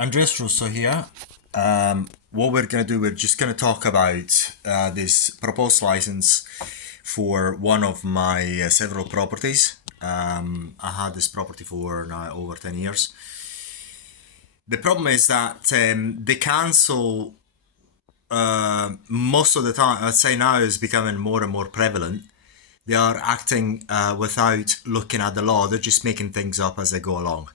Andres Russo here. What we're going to do, we're just going to talk about this proposed license for one of my several properties. I had this property for now over 10 years. The problem is that the council, most of the time, I'd say now is becoming more and more prevalent. They are acting without looking at the law. They're just making things up as they go along.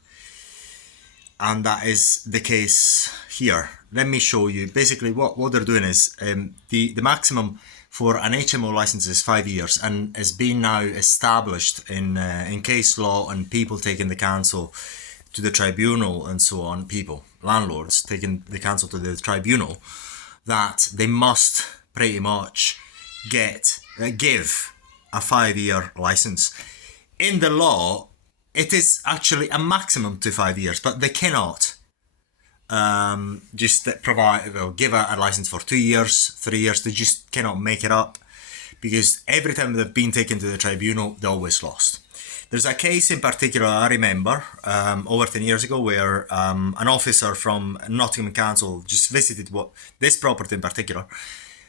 And that is the case here. Let me show you. Basically, what they're doing is the maximum for an HMO license is 5 years, and has been now established in case law, and people taking the council to the tribunal and so on. People, landlords taking the council to the tribunal, that they must pretty much give a 5-year license. In the law, it is actually a maximum to 5 years, but they cannot just give a license for 2 years, 3 years. They just cannot make it up, because every time they've been taken to the tribunal, they always lost. There's a case in particular I remember over 10 years ago where an officer from Nottingham Council just visited this property in particular,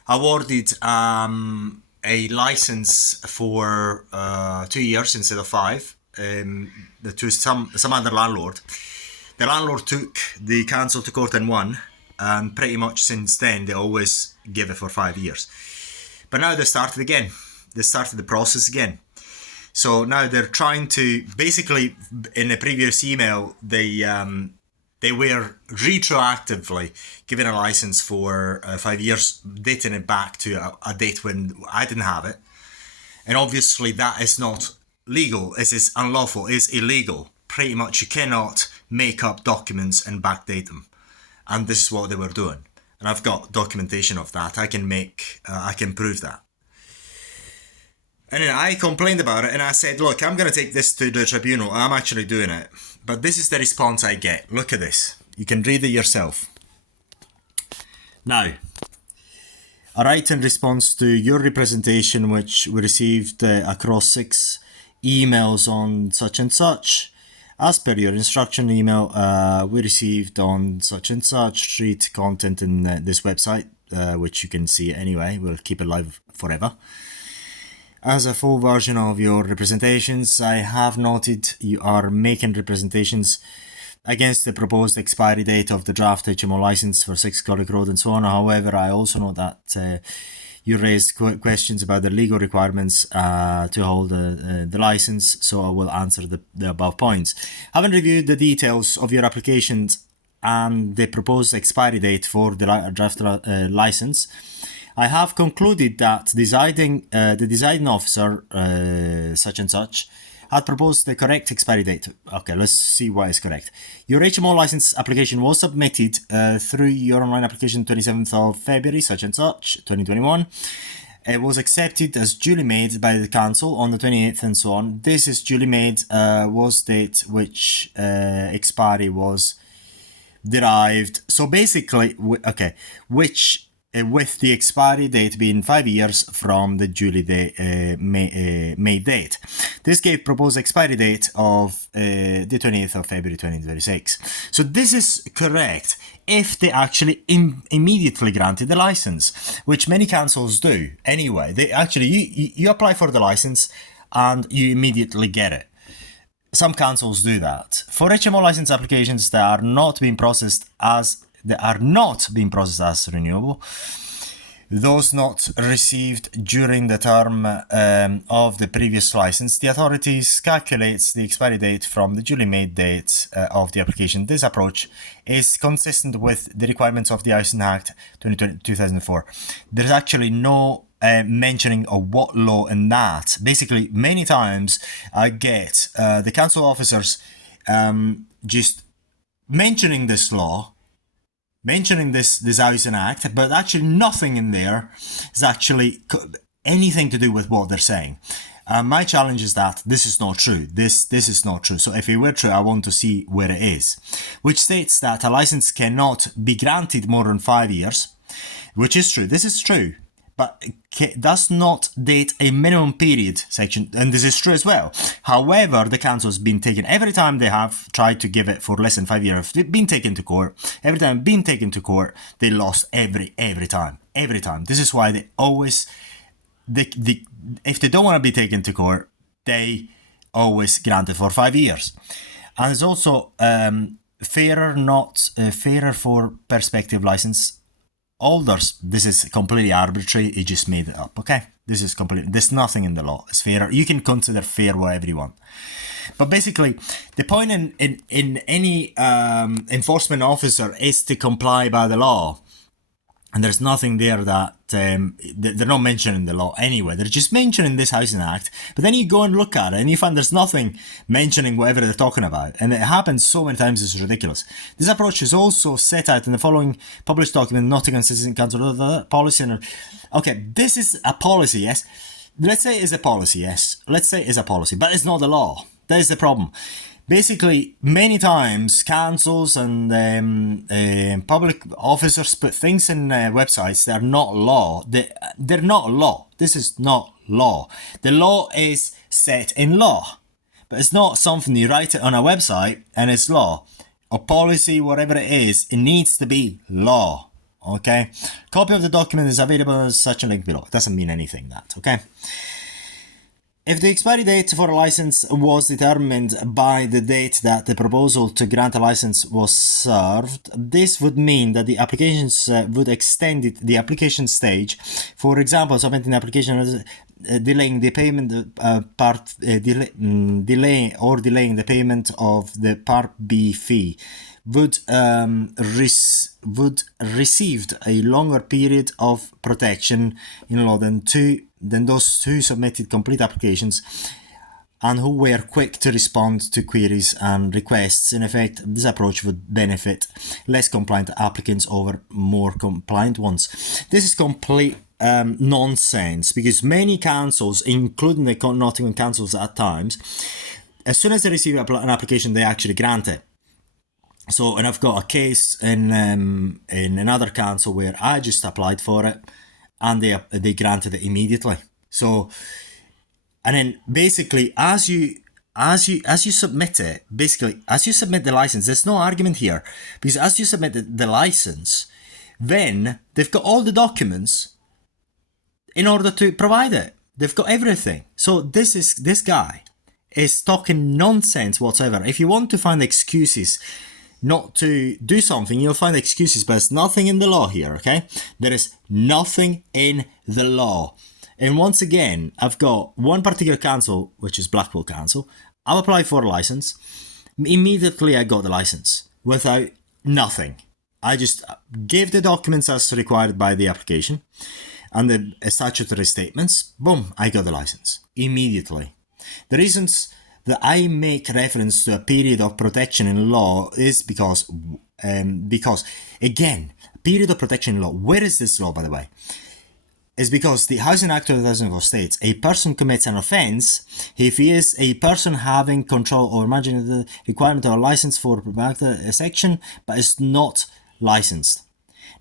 awarded a license for 2 years instead of 5. To some other landlord. The landlord took the council to court and won, and pretty much since then they always give it for 5 years. But now they started again. They started the process again. So now they're trying to, basically, in the previous email, they were retroactively given a license for 5 years, dating it back to a date when I didn't have it. And obviously that is not legal. It is unlawful. It is illegal. Pretty much you cannot make up documents and backdate them. And this is what they were doing. And I've got documentation of that. I can prove that. And then I complained about it, and I said, look, I'm going to take this to the tribunal. I'm actually doing it. But this is the response I get. Look at this. You can read it yourself. Now, I write in response to your representation, which we received across 6 emails on such and such. As per your instruction email, we received on such and such treat content in this website, which you can see anyway. We'll keep it live forever. As a full version of your representations, I have noted you are making representations against the proposed expiry date of the draft HMO license for 6 Collick Road and so on. However, I also know that you raised questions about the legal requirements to hold the license, so I will answer the above points. Having reviewed the details of your applications and the proposed expiry date for the draft license, I have concluded that the deciding officer, such and such, had proposed the correct expiry date. Okay, let's see why it's correct. Your HMO license application was submitted through your online application 27th of February, such and such, 2021. It was accepted as duly made by the council on the 28th and so on. This is duly made was date which expiry was derived. So basically, with the expiry date being 5 years from the duly made date. This gave proposed expiry date of the 20th of February 2026. So this is correct if they actually immediately granted the license, which many councils do anyway. They actually, you apply for the license and you immediately get it. Some councils do that. For HMO license applications that are not being processed as renewable, those not received during the term of the previous license, the authorities calculates the expiry date from the duly made date of the application. This approach is consistent with the requirements of the Housing Act 2004. There's actually no mentioning of what law in that. Basically, many times I get the council officers just mentioning this law, mentioning this Housing Act, but actually nothing in there is actually anything to do with what they're saying. My challenge is that this is not true. This is not true. So if it were true, I want to see where it is, which states that a license cannot be granted more than 5 years, which is true. This is true. but does not date a minimum period section, and this is true as well. However, the council has been taken every time they have tried to give it for less than 5 years. They've been taken to court. Every time been taken to court, they lost every time. This is why they always, if they don't want to be taken to court, they always grant it for 5 years. And it's also fairer for prospective license holders. This is completely arbitrary. It just made it up. Okay, this is completely. There's nothing in the law. It's fairer. You can consider fair whatever you want. But basically, the point in any enforcement officer is to comply by the law. And there's nothing there that they're not mentioning the law anyway. They're just mentioning this Housing Act. But then you go and look at it and you find there's nothing mentioning whatever they're talking about. And it happens so many times, it's ridiculous. This approach is also set out in the following published document, Nottingham Citizen Council policy. Okay, this is a policy, yes. Let's say it's a policy, yes. Let's say it's a policy, but it's not the law. That is the problem. Basically, many times councils and public officers put things in websites that are not law. They're not law. This is not law. The law is set in law, but it's not something you write it on a website and it's law. Or policy, whatever it is, it needs to be law. Okay? Copy of the document is available as such a link below. It doesn't mean anything, that, okay? If the expiry date for a license was determined by the date that the proposal to grant a license was served, this would mean that the applications would extend the application stage. For example, submitting the application delaying the payment delaying the payment of the Part B fee would received a longer period of protection in law than those who submitted complete applications and who were quick to respond to queries and requests. In effect, this approach would benefit less compliant applicants over more compliant ones. This is complete nonsense, because many councils, including the Nottingham councils at times, as soon as they receive an application, they actually grant it. So, and I've got a case in another council where I just applied for it and they granted it immediately. So, and then basically as you submit it, basically as you submit the license, there's no argument here, because as you submit the license, then they've got all the documents in order to provide it. They've got everything. So this guy is talking nonsense whatsoever. If you want to find excuses not to do something, you'll find excuses, but there's nothing in the law here, okay? There is nothing in the law. And once again, I've got one particular council, which is Blackpool Council. I've applied for a license. Immediately I got the license without nothing. I just gave the documents as required by the application and the statutory statements. Boom, I got the license immediately. The reasons that I make reference to a period of protection in law is because again, period of protection in law, where is this law, by the way? Is because the Housing Act of 2004 states a person commits an offence if he is a person having control or managing the requirement of a license for a section but is not licensed.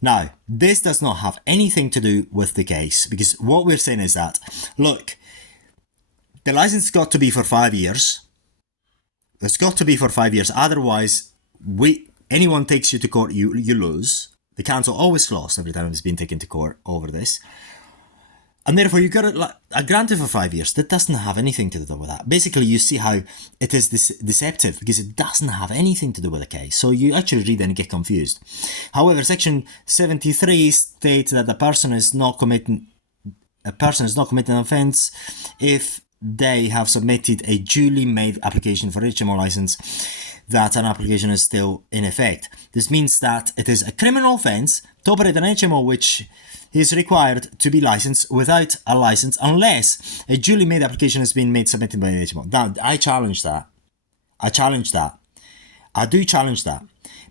Now, this does not have anything to do with the case, because what we're saying is that, look, the license got to be for 5 years. It's got to be for 5 years. Otherwise, anyone takes you to court, you lose. The council always lost every time it's been taken to court over this. And therefore, you got it granted for 5 years. That doesn't have anything to do with that. Basically, you see how it is deceptive, because it doesn't have anything to do with the case. So you actually read and get confused. However, Section 73 states that a person is not committing an offence if they have submitted a duly made application for HMO license, that an application is still in effect. This means that it is a criminal offence to operate an HMO which is required to be licensed without a license unless a duly made application has been submitted by the HMO. Now, I challenge that. I do challenge that.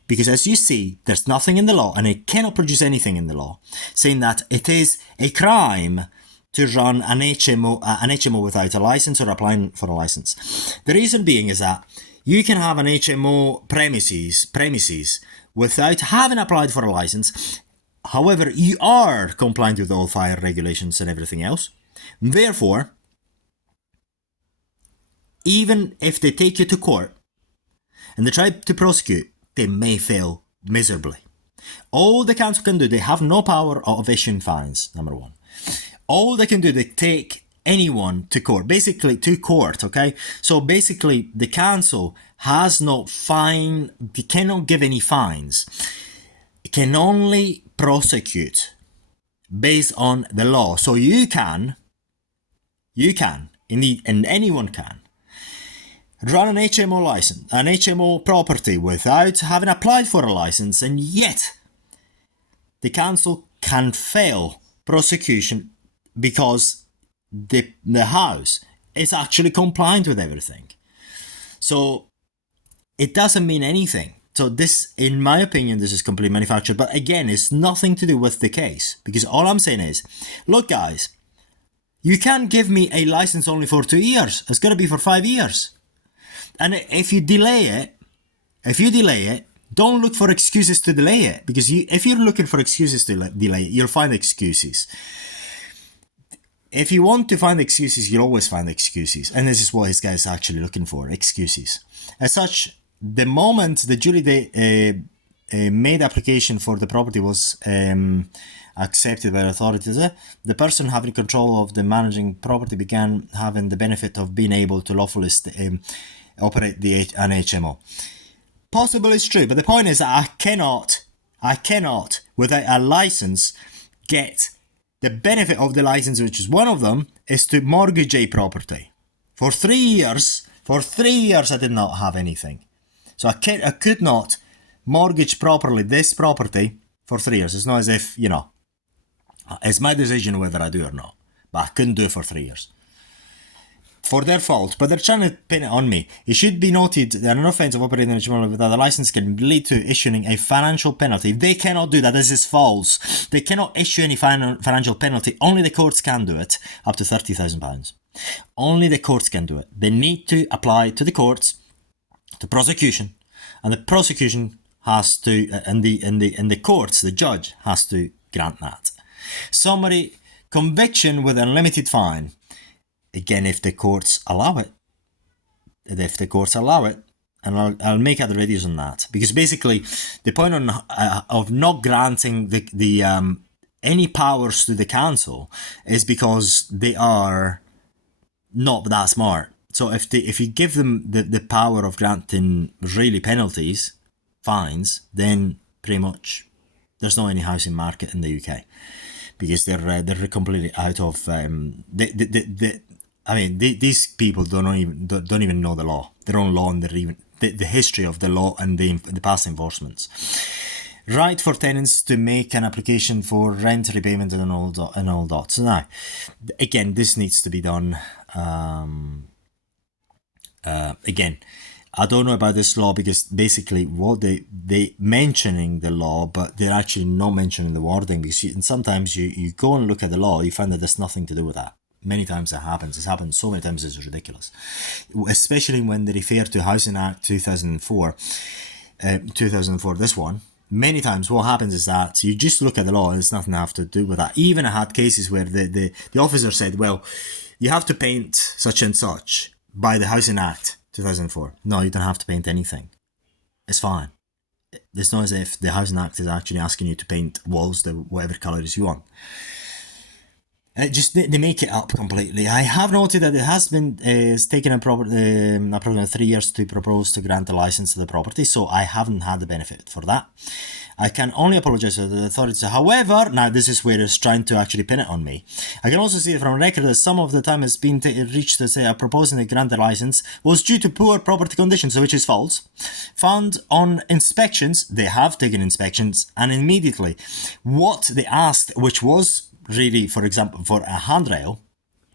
Because as you see, there's nothing in the law, and it cannot produce anything in the law, saying that it is a crime to run an HMO without a license or applying for a license. The reason being is that you can have an HMO premises without having applied for a license, However, you are compliant with all fire regulations and everything else. Therefore, even if they take you to court and they try to prosecute, they may fail miserably. All the council can do, they have no power of issuing fines, number one. All they can do, they take anyone to court, basically to court, okay? So basically, the council has no fine, they cannot give any fines. It can only prosecute based on the law. So you can, indeed, and anyone can, run an HMO license, an HMO property without having applied for a license, and yet the council can fail prosecution because the house is actually compliant with everything. So it doesn't mean anything. So this, in my opinion, this is completely manufactured. But again, it's nothing to do with the case, because all I'm saying is, look guys, you can't give me a license only for 2 years. It's got to be for 5 years. And if you delay it, don't look for excuses to delay it, because if you're looking for excuses to delay it, you'll find excuses. If you want to find excuses, you'll always find excuses. And this is what this guy is actually looking for, excuses. As such, the moment the jury made application for the property was accepted by authorities, the person having control of the managing property began having the benefit of being able to lawfully operate an HMO. Possibly it's true, but the point is that I cannot, without a license, get the benefit of the license, which is one of them, is to mortgage a property. For 3 years I did not have anything. So I could not mortgage properly this property for 3 years. It's not as if, it's my decision whether I do or not. But I couldn't do it for 3 years. For their fault, but they're trying to pin it on me. It should be noted that an offence of operating a HMO without a license can lead to issuing a financial penalty. They cannot do that. This is false. They cannot issue any financial penalty. Only the courts can do it, up to £30,000. Only the courts can do it. They need to apply to the courts, to prosecution, and the prosecution has to, and the courts, the judge has to grant that. Summary: conviction with unlimited fine. Again, if the courts allow it, and I'll make other videos on that, because basically the point of not granting the any powers to the council is because they are not that smart. So if you give them the power of granting really penalties, fines, then pretty much there's no any housing market in the UK, because they're completely out of these people don't even know the law, their own law, and the history of the law and the past enforcements. Right for tenants to make an application for rent repayment and all that. So now, again, this needs to be done. Again, I don't know about this law, because basically what they mentioning the law, but they're actually not mentioning the wording, because and sometimes you go and look at the law, you find that there's nothing to do with that. Many times it happens. It's happened so many times it's ridiculous. Especially when they refer to Housing Act 2004, this one. Many times what happens is that you just look at the law and it's nothing to have to do with that. Even I had cases where the officer said, well, you have to paint such and such by the Housing Act 2004. No, you don't have to paint anything. It's fine. It's not as if the Housing Act is actually asking you to paint walls whatever colours you want. They make it up completely. I have noted that it has been it's taken approximately 3 years to propose to grant a license to the property, so I haven't had the benefit for that. I can only apologise to the authorities. However, now this is where it's trying to actually pin it on me. I can also see from record that some of the time has been reached to say proposing to grant the license was due to poor property conditions, which is false. Found on inspections, they have taken inspections, and immediately what they asked, which was really, for example, for a handrail,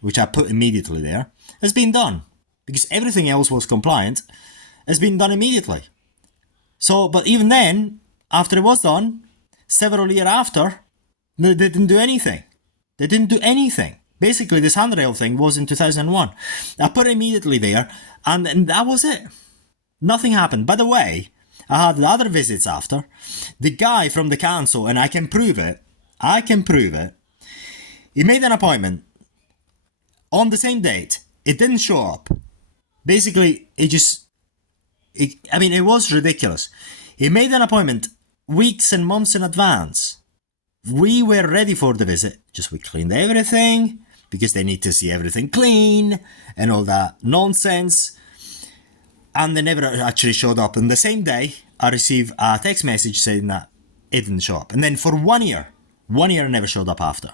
which I put immediately there, has been done, because everything else was compliant, has been done immediately. So, but even then, after it was done, several years after, they didn't do anything. They didn't do anything. Basically, this handrail thing was in 2001. I put it immediately there, and that was it. Nothing happened. By the way, I had the other visits after. The guy from the council, and I can prove it, he made an appointment on the same date. It didn't show up. Basically, it was ridiculous. He made an appointment weeks and months in advance. We were ready for the visit, just we cleaned everything, because they need to see everything clean, and all that nonsense. And they never actually showed up. And the same day, I received a text message saying that it didn't show up. And then for 1 year, never showed up after.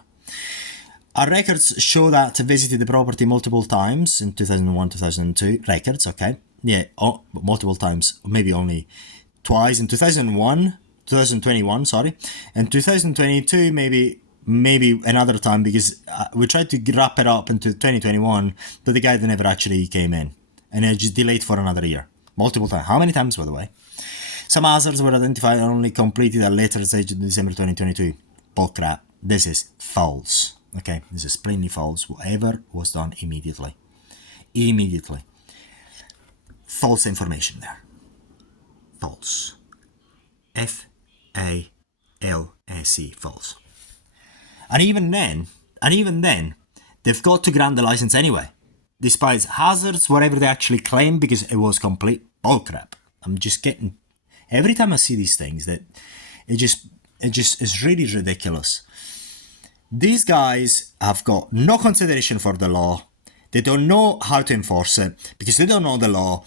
Our records show that I visited the property multiple times in 2001, 2002. Records, okay. Yeah, multiple times. Maybe only twice in 2021, sorry. And 2022, maybe another time, because we tried to wrap it up into 2021, but the guy never actually came in. And it just delayed for another year. Multiple times. How many times, by the way? Some hazards were identified and only completed at a later stage in December 2022. Bullcrap. This is false. Okay, this is plainly false. Whatever was done immediately. False information there. False. F-A-L-S-E. False. And even then, they've got to grant the license anyway. Despite hazards, whatever they actually claim, because it was complete bullcrap. I'm just getting... Every time I see these things, that it just is really ridiculous. These guys have got no consideration for the law. They don't know how to enforce it, because they don't know the law.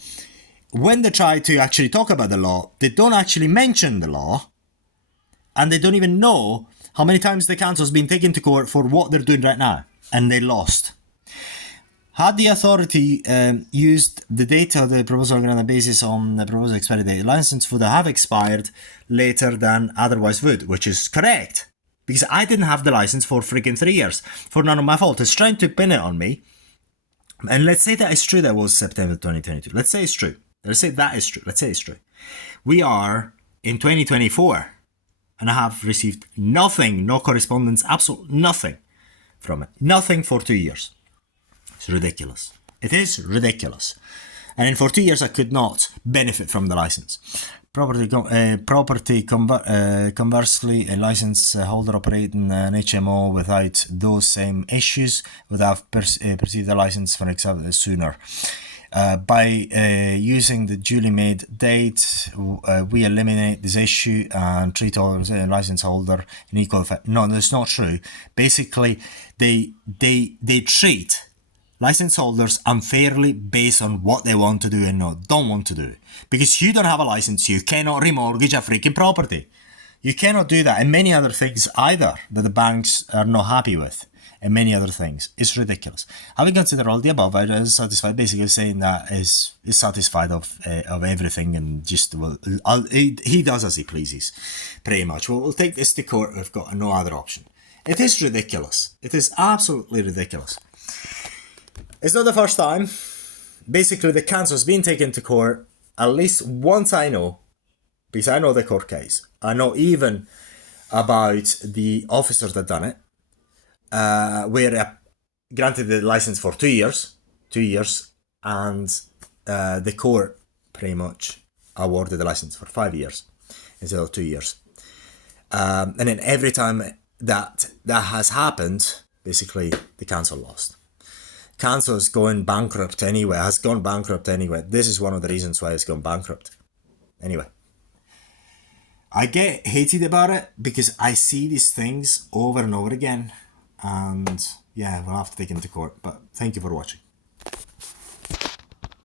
When they try to actually talk about the law, they don't actually mention the law. And they don't even know how many times the council's been taken to court for what they're doing right now. And they lost. Had the authority used the data of the proposal on the basis on the proposal expiry date, the license would have expired later than otherwise would, which is correct. Because I didn't have the license for freaking 3 years. For none of my fault. It's trying to pin it on me. And let's say that it's true that was September 2022. Let's say it's true. Let's say that is true. Let's say it's true. We are in 2024. And I have received nothing, no correspondence, absolutely nothing from it. Nothing for 2 years. It's ridiculous. It is ridiculous. And for 2 years I could not benefit from the license. Conversely, a license holder operating an HMO without those same issues would have received the license for example sooner. By using the duly made date, we eliminate this issue and treat all license holder in equal effect. No, that's not true. Basically, they treat license holders unfairly based on what they want to do and don't want to do. Because you don't have a license, you cannot remortgage a freaking property. You cannot do that, and many other things either that the banks are not happy with, and many other things. It's ridiculous. Having considered all the above, I was satisfied, basically saying that is satisfied of everything, and just he does as he pleases, pretty much. We'll take this to court. We've got no other option. It is ridiculous. It is absolutely ridiculous. It's not the first time. Basically, the council's been taken to court at least once, I know, because I know the court case. I know even about the officers that done it, where granted the license for 2 years, and the court pretty much awarded the license for 5 years instead of 2 years. And then every time that has happened, basically the council lost. Council is going bankrupt anyway, has gone bankrupt anyway. This is one of the reasons why it's gone bankrupt. Anyway, I get hated about it because I see these things over and over again. And yeah, we'll have to take them to court. But thank you for watching.